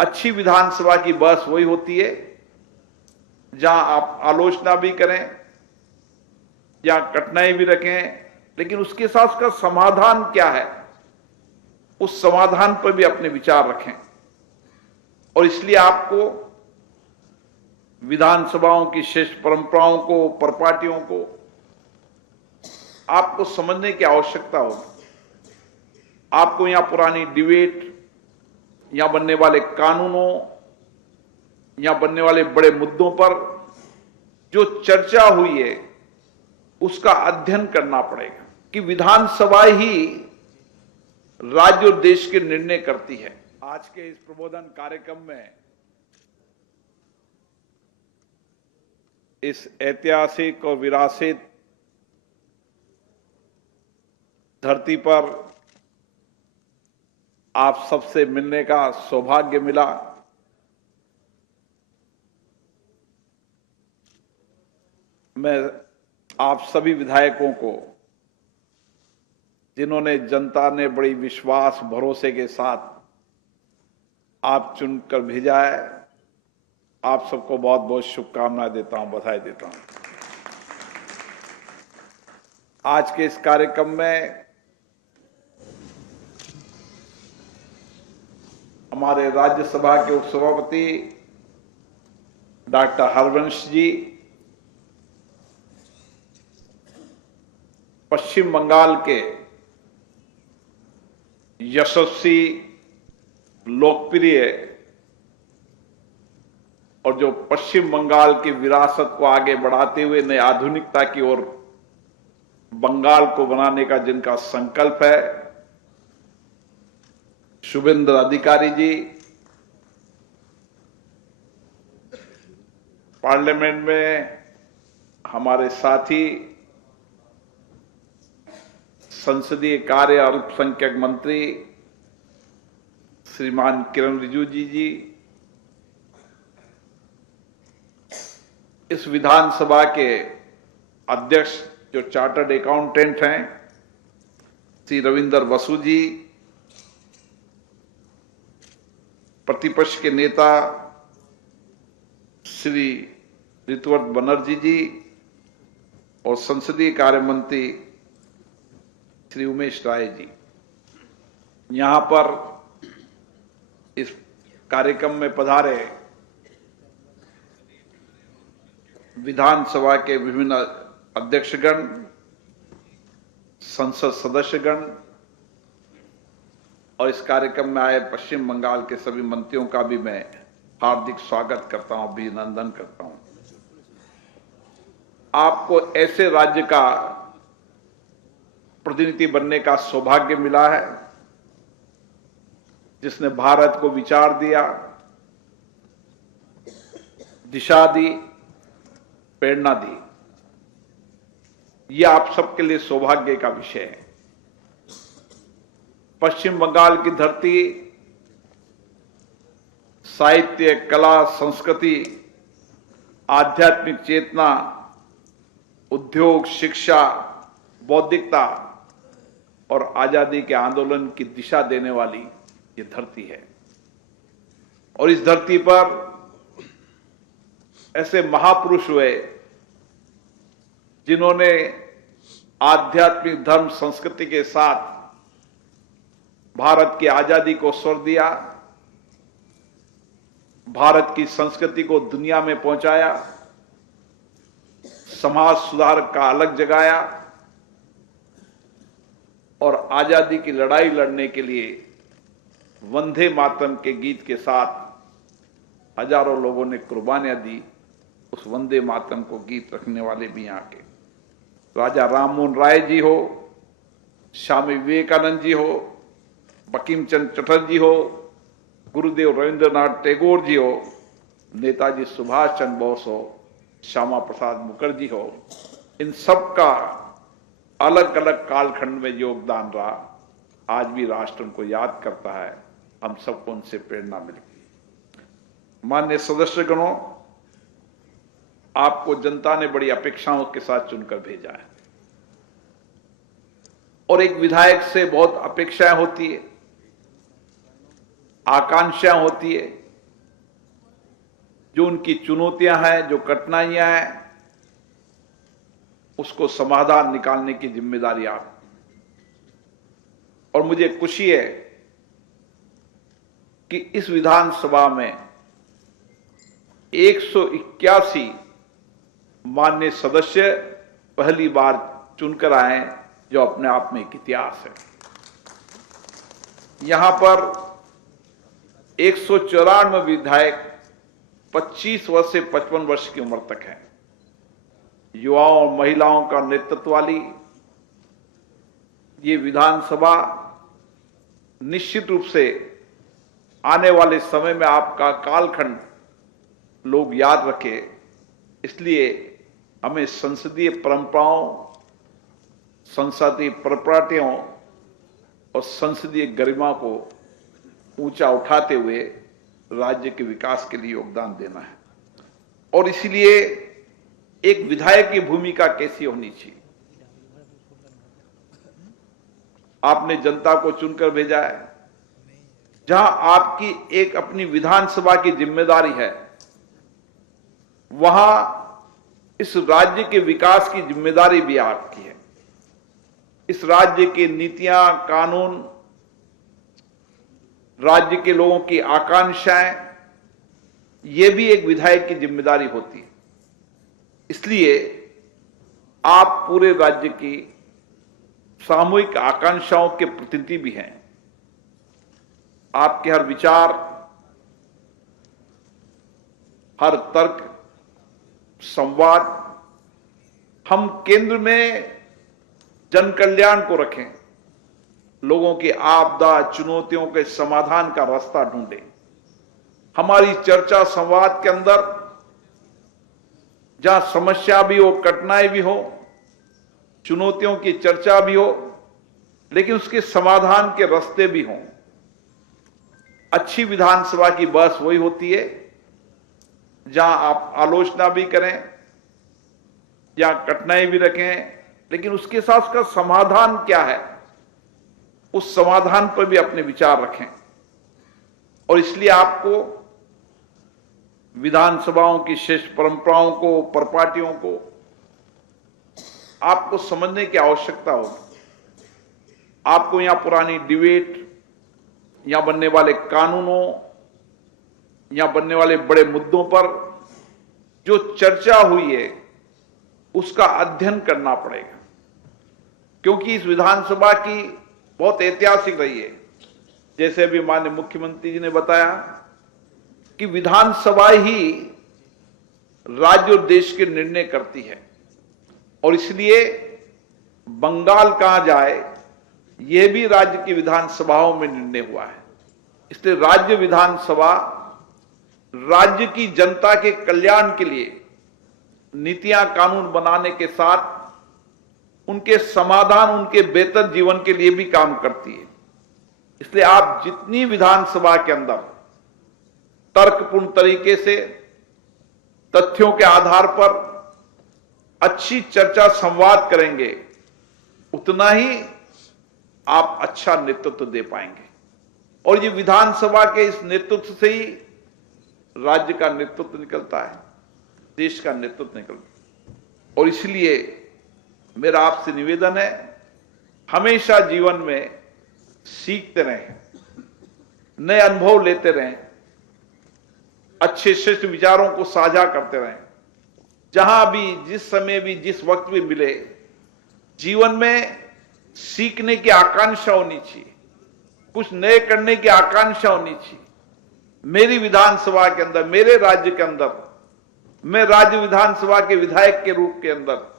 अच्छी विधानसभा की बहस वही होती है जहां आप आलोचना भी करें या कठिनाई भी रखें, लेकिन उसके साथ उसका समाधान क्या है, उस समाधान पर भी अपने विचार रखें। और इसलिए आपको विधानसभाओं की श्रेष्ठ परंपराओं को, परिपाटियों को आपको समझने की आवश्यकता होगी। आपको यहां पुरानी डिबेट, यहां बनने वाले कानूनों, यहां बनने वाले बड़े मुद्दों पर जो चर्चा हुई है उसका अध्ययन करना पड़ेगा कि विधानसभा ही राज्य और देश के निर्णय करती है। आज के इस प्रबोधन कार्यक्रम में इस ऐतिहासिक और विरासत धरती पर आप सबसे मिलने का सौभाग्य मिला। मैं आप सभी विधायकों को, जिन्होंने जनता ने बड़ी विश्वास भरोसे के साथ आप चुनकर भेजा है, आप सबको बहुत बहुत शुभकामनाएं देता हूं, बधाई देता हूं। आज के इस कार्यक्रम में हमारे राज्यसभा के उपसभापति डॉक्टर हरवंश जी, पश्चिम बंगाल के यशस्वी, लोकप्रिय और जो पश्चिम बंगाल की विरासत को आगे बढ़ाते हुए नई आधुनिकता की ओर बंगाल को बनाने का जिनका संकल्प है, शुभेंद्र अधिकारी जी, पार्लियामेंट में हमारे साथी, संसदीय कार्य और अल्पसंख्यक मंत्री श्रीमान किरण रिजिजू जी, इस विधानसभा के अध्यक्ष जो चार्टर्ड अकाउंटेंट हैं श्री रविंदर बसु जी, प्रतिपक्ष के नेता श्री ऋतुवर्त बनर्जी जी और संसदीय कार्य मंत्री श्री उमेश राय जी, यहां पर इस कार्यक्रम में पधारे विधानसभा के विभिन्न अध्यक्षगण, संसद सदस्यगण और इस कार्यक्रम में आए पश्चिम बंगाल के सभी मंत्रियों का भी मैं हार्दिक स्वागत करता हूं, अभिनंदन करता हूं। आपको ऐसे राज्य का प्रतिनिधि बनने का सौभाग्य मिला है जिसने भारत को विचार दिया, दिशा दी, प्रेरणा दी। यह आप सबके लिए सौभाग्य का विषय है। पश्चिम बंगाल की धरती साहित्य, कला, संस्कृति, आध्यात्मिक चेतना, उद्योग, शिक्षा, बौद्धिकता और आजादी के आंदोलन की दिशा देने वाली ये धरती है। और इस धरती पर ऐसे महापुरुष हुए जिन्होंने आध्यात्मिक, धर्म, संस्कृति के साथ भारत की आजादी को स्वर दिया, भारत की संस्कृति को दुनिया में पहुंचाया, समाज सुधार का अलग जगाया और आजादी की लड़ाई लड़ने के लिए वंदे मातरम के गीत के साथ हजारों लोगों ने कुर्बानियां दी। उस वंदे मातरम को गीत रखने वाले भी यहाँ के राजा राममोहन राय जी हो, स्वामी विवेकानंद जी हो, बंकिम चंद्र चटर्जी हो, गुरुदेव रविंद्रनाथ टैगोर जी हो, नेताजी सुभाष चंद्र बोस हो, श्यामा प्रसाद मुखर्जी हो, इन सब का अलग अलग कालखंड में योगदान रहा। आज भी राष्ट्र उनको याद करता है, हम सबको उनसे प्रेरणा मिलती। माननीय सदस्यगणों, आपको जनता ने बड़ी अपेक्षाओं के साथ चुनकर भेजा है और एक विधायक से बहुत अपेक्षाएं होती है, आकांक्षाएं होती है जो उनकी चुनौतियां हैं, जो कठिनाइयां हैं, उसको समाधान निकालने की जिम्मेदारी आप। और मुझे खुशी है कि इस विधानसभा में 181 माननीय सदस्य पहली बार चुनकर आए, जो अपने आप में एक इतिहास है। यहां पर 194 विधायक 25 वर्ष से 55 वर्ष की उम्र तक हैं। युवाओं और महिलाओं का नेतृत्व वाली ये विधानसभा निश्चित रूप से आने वाले समय में आपका कालखंड लोग याद रखें। इसलिए हमें संसदीय परंपराओं, संसदीय प्रॉपर्टियों और संसदीय गरिमा को ऊंचा उठाते हुए राज्य के विकास के लिए योगदान देना है। और इसलिए एक विधायक की भूमिका कैसी होनी चाहिए। आपने जनता को चुनकर भेजा है, जहां आपकी एक अपनी विधानसभा की जिम्मेदारी है, वहां इस राज्य के विकास की जिम्मेदारी भी आपकी है। इस राज्य की नीतियां, कानून, राज्य के लोगों की आकांक्षाएं, ये भी एक विधायक की जिम्मेदारी होती है। इसलिए आप पूरे राज्य की सामूहिक आकांक्षाओं के प्रतिनिधि भी हैं। आपके हर विचार, हर तर्क, संवाद, हम केंद्र में जन कल्याण को रखें, लोगों की आपदा, चुनौतियों के समाधान का रास्ता ढूंढें। हमारी चर्चा संवाद के अंदर जहां समस्या भी हो, कठिनाई भी हो, चुनौतियों की चर्चा भी हो, लेकिन उसके समाधान के रास्ते भी हों। अच्छी विधानसभा की बहस वही होती है जहां आप आलोचना भी करें, जहां कठिनाई भी रखें, लेकिन उसके साथ उसका समाधान क्या है, उस समाधान पर भी अपने विचार रखें। और इसलिए आपको विधानसभाओं की श्रेष्ठ परंपराओं को, प्रॉपर्टियों को आपको समझने की आवश्यकता होगी। आपको यहां पुरानी डिबेट, यहां बनने वाले कानूनों, यहां बनने वाले बड़े मुद्दों पर जो चर्चा हुई है, उसका अध्ययन करना पड़ेगा। क्योंकि इस विधानसभा की बहुत ऐतिहासिक रही है। जैसे अभी माननीय मुख्यमंत्री जी ने बताया कि विधानसभा ही राज्य और देश के निर्णय करती है, और इसलिए बंगाल कहां जाए, यह भी राज्य की विधानसभाओं में निर्णय हुआ है। इसलिए राज्य विधानसभा राज्य की जनता के कल्याण के लिए नीतियां, कानून बनाने के साथ उनके समाधान, उनके बेहतर जीवन के लिए भी काम करती है। इसलिए आप जितनी विधानसभा के अंदर तर्कपूर्ण तरीके से, तथ्यों के आधार पर अच्छी चर्चा, संवाद करेंगे, उतना ही आप अच्छा नेतृत्व दे पाएंगे। और ये विधानसभा के इस नेतृत्व से ही राज्य का नेतृत्व निकलता है, देश का नेतृत्व निकलता है। और इसलिए मेरा आपसे निवेदन है, हमेशा जीवन में सीखते रहें, नए अनुभव लेते रहें, अच्छे श्रेष्ठ विचारों को साझा करते रहें। जहां भी, जिस समय भी, जिस वक्त भी मिले, जीवन में सीखने की आकांक्षा होनी चाहिए, कुछ नए करने की आकांक्षा होनी चाहिए। मेरी विधानसभा के अंदर, मेरे राज्य के अंदर, मैं राज्य विधानसभा के विधायक के रूप के अंदर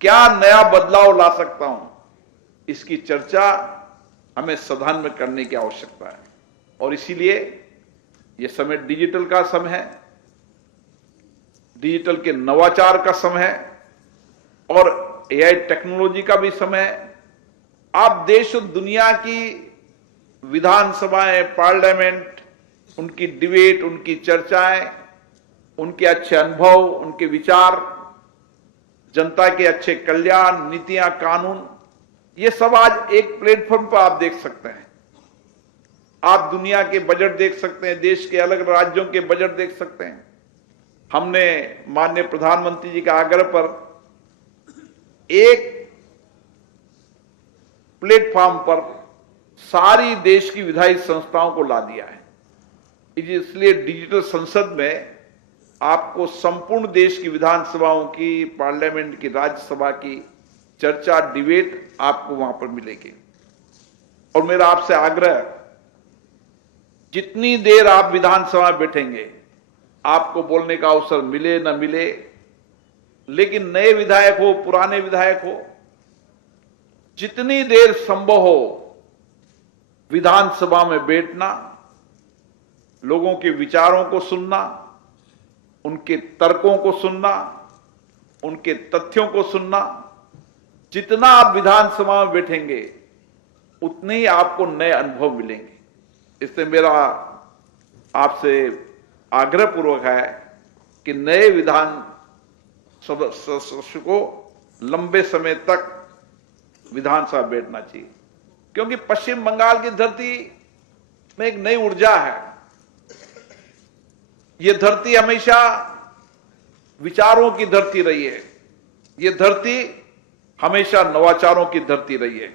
क्या नया बदलाव ला सकता हूं, इसकी चर्चा हमें सदन में करने की आवश्यकता है। और इसीलिए यह समय डिजिटल का समय है, डिजिटल के नवाचार का समय है, और एआई टेक्नोलॉजी का भी समय है। आप देश और दुनिया की विधानसभाएं, पार्लियामेंट, उनकी डिबेट, उनकी चर्चाएं, उनके अच्छे अनुभव, उनके विचार, जनता के अच्छे कल्याण, नीतियां, कानून, ये सब आज एक प्लेटफॉर्म पर आप देख सकते हैं। आप दुनिया के बजट देख सकते हैं, देश के अलग राज्यों के बजट देख सकते हैं, हमने माननीय प्रधानमंत्री जी के आग्रह पर एक प्लेटफॉर्म पर सारी देश की विधायी संस्थाओं को ला दिया है। इसलिए डिजिटल संसद में आपको संपूर्ण देश की विधानसभाओं की, पार्लियामेंट की, राज्यसभा की चर्चा, डिबेट आपको वहां पर मिलेगी। और मेरा आपसे आग्रह, जितनी देर आप विधानसभा में बैठेंगे, आपको बोलने का अवसर मिले न मिले, लेकिन नए विधायक हो, पुराने विधायक हो, जितनी देर संभव हो विधानसभा में बैठना, लोगों के विचारों को सुनना, उनके तर्कों को सुनना, उनके तथ्यों को सुनना। जितना आप विधानसभा में बैठेंगे उतने ही आपको नए अनुभव मिलेंगे। इसलिए मेरा आपसे आग्रह पूर्वक है कि नए विधान सदस्य को लंबे समय तक विधानसभा बैठना चाहिए, क्योंकि पश्चिम बंगाल की धरती में एक नई ऊर्जा है। यह धरती हमेशा विचारों की धरती रही है। यह धरती हमेशा नवाचारों की धरती रही है।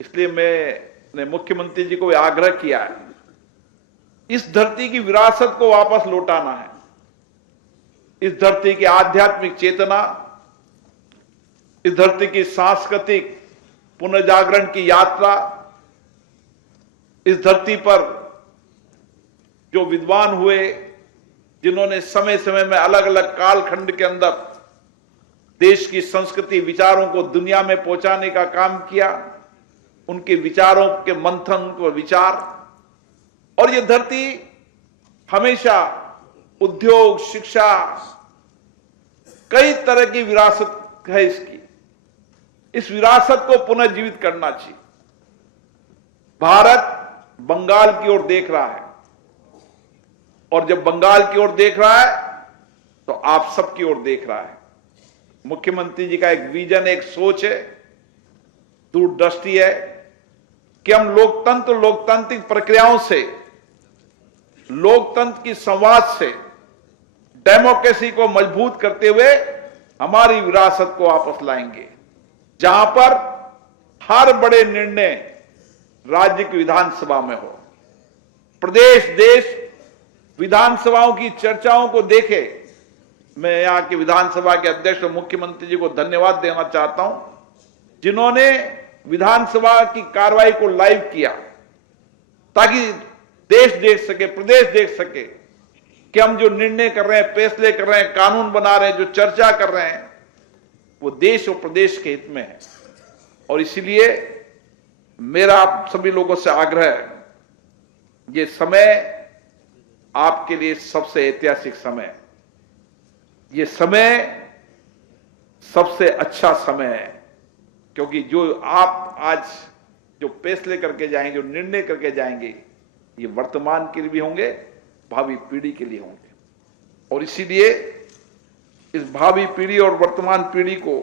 इसलिए मैंने मुख्यमंत्री जी को आग्रह किया है, इस धरती की विरासत को वापस लौटाना है। इस धरती की आध्यात्मिक चेतना, इस धरती की सांस्कृतिक पुनर्जागरण की यात्रा, इस धरती पर जो विद्वान हुए, जिन्होंने समय समय में अलग अलग कालखंड के अंदर देश की संस्कृति, विचारों को दुनिया में पहुंचाने का काम किया, उनके विचारों के मंथन को विचार। और यह धरती हमेशा उद्योग, शिक्षा, कई तरह की विरासत है इसकी। इस विरासत को पुनर्जीवित करना चाहिए। भारत बंगाल की ओर देख रहा है, और जब बंगाल की ओर देख रहा है तो आप सबकी ओर देख रहा है। मुख्यमंत्री जी का एक विजन, एक सोच है, दूरदृष्टि है कि हम लोकतंत्र, लोकतांत्रिक प्रक्रियाओं से, लोकतंत्र की संवाद से डेमोक्रेसी को मजबूत करते हुए हमारी विरासत को वापस लाएंगे, जहां पर हर बड़े निर्णय राज्य की विधानसभा में हो। प्रदेश, देश विधानसभाओं की चर्चाओं को देखे। मैं यहां के विधानसभा के अध्यक्ष और मुख्यमंत्री जी को धन्यवाद देना चाहता हूं, जिन्होंने विधानसभा की कार्रवाई को लाइव किया, ताकि देश देख सके, प्रदेश देख सके कि हम जो निर्णय कर रहे हैं, फैसले कर रहे हैं, कानून बना रहे हैं, जो चर्चा कर रहे हैं, वो देश और प्रदेश के हित में है। और इसलिए मेरा आप सभी लोगों से आग्रह है, ये समय आपके लिए सबसे ऐतिहासिक समय है। ये समय सबसे अच्छा समय है, क्योंकि जो आप आज जो फैसले करके जाएंगे, जो निर्णय करके जाएंगे, ये वर्तमान के लिए भी होंगे, भावी पीढ़ी के लिए होंगे। और इसीलिए इस भावी पीढ़ी और वर्तमान पीढ़ी को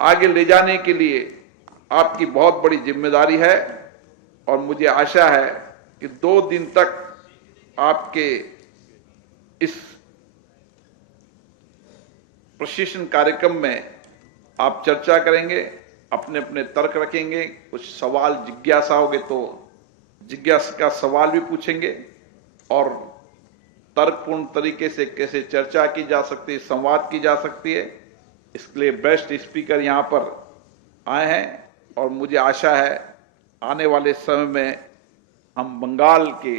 आगे ले जाने के लिए आपकी बहुत बड़ी जिम्मेदारी है। और मुझे आशा है कि 2 दिन तक आपके इस प्रशिक्षण कार्यक्रम में आप चर्चा करेंगे, अपने अपने तर्क रखेंगे, कुछ सवाल जिज्ञासा होगे तो जिज्ञासा का सवाल भी पूछेंगे, और तर्कपूर्ण तरीके से कैसे चर्चा की जा सकती है, संवाद की जा सकती है, इसके लिए बेस्ट स्पीकर यहां पर आए हैं। और मुझे आशा है आने वाले समय में हम बंगाल के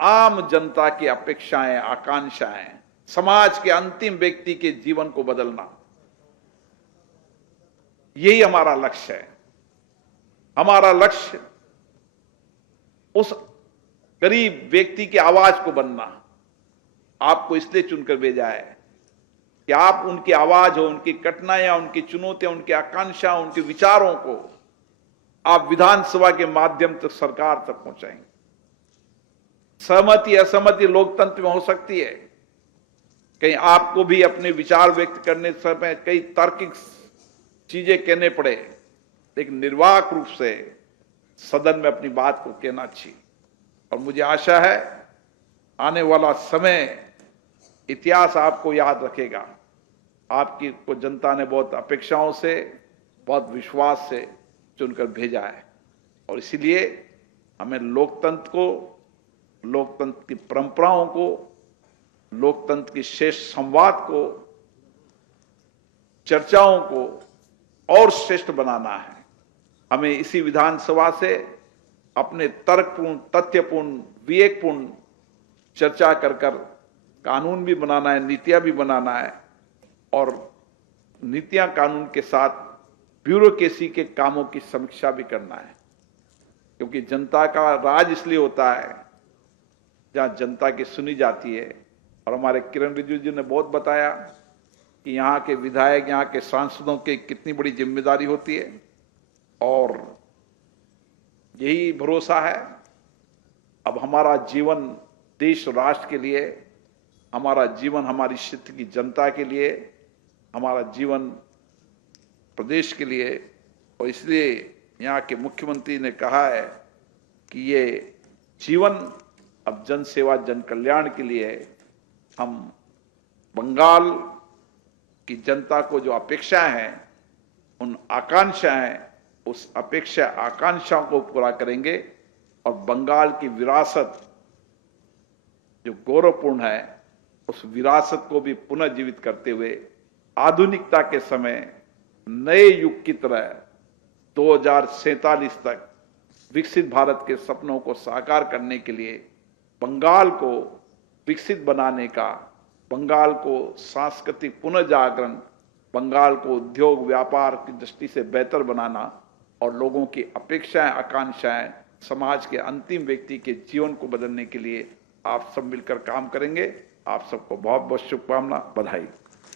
आम जनता की अपेक्षाएं, आकांक्षाएं, समाज के अंतिम व्यक्ति के जीवन को बदलना, यही हमारा लक्ष्य है। हमारा लक्ष्य उस गरीब व्यक्ति की आवाज को बनना। आपको इसलिए चुनकर भेजा है कि आप उनकी आवाज हो, उनकी कठिनाइयां, उनकी चुनौतियां, उनकी आकांक्षा, उनके विचारों को आप विधानसभा के माध्यम तक सरकार तक पहुंचाएंगे। सहमति असहमति लोकतंत्र में हो सकती है, कहीं आपको भी अपने विचार व्यक्त करने समय कई तार्किक चीजें कहने पड़े, लेकिन निर्वाक रूप से सदन में अपनी बात को कहना चाहिए। और मुझे आशा है आने वाला समय इतिहास आपको याद रखेगा। आपकी को जनता ने बहुत अपेक्षाओं से, बहुत विश्वास से चुनकर भेजा है, और इसीलिए हमें लोकतंत्र को, लोकतंत्र की परंपराओं को, लोकतंत्र की शेष संवाद को, चर्चाओं को और श्रेष्ठ बनाना है। हमें इसी विधानसभा से अपने तर्कपूर्ण, तथ्यपूर्ण, विवेकपूर्ण चर्चा कर कर कानून भी बनाना है, नीतियां भी बनाना है, और नीतियां कानून के साथ ब्यूरोक्रेसी के कामों की समीक्षा भी करना है। क्योंकि जनता का राज इसलिए होता है जहां जनता की सुनी जाती है। और हमारे किरण रिजिजू जी ने बहुत बताया कि यहाँ के विधायक, यहाँ के सांसदों की कितनी बड़ी जिम्मेदारी होती है, और यही भरोसा है। अब हमारा जीवन देश राष्ट्र के लिए, हमारा जीवन हमारी क्षेत्र की जनता के लिए, हमारा जीवन प्रदेश के लिए, और इसलिए यहाँ के मुख्यमंत्री ने कहा है कि ये जीवन अब जन सेवा, जन कल्याण के लिए है। हम बंगाल की जनता को जो अपेक्षाएं हैं, उन आकांक्षाएं, उस अपेक्षा आकांक्षाओं को पूरा करेंगे, और बंगाल की विरासत जो गौरवपूर्ण है, उस विरासत को भी पुनर्जीवित करते हुए आधुनिकता के समय नए युग की तरह 2047 तक विकसित भारत के सपनों को साकार करने के लिए बंगाल को विकसित बनाने का, बंगाल को सांस्कृतिक पुनर्जागरण, बंगाल को उद्योग व्यापार की दृष्टि से बेहतर बनाना, और लोगों की अपेक्षाएं, आकांक्षाएं, समाज के अंतिम व्यक्ति के जीवन को बदलने के लिए आप सब मिलकर काम करेंगे। आप सबको बहुत बहुत शुभकामना, बधाई।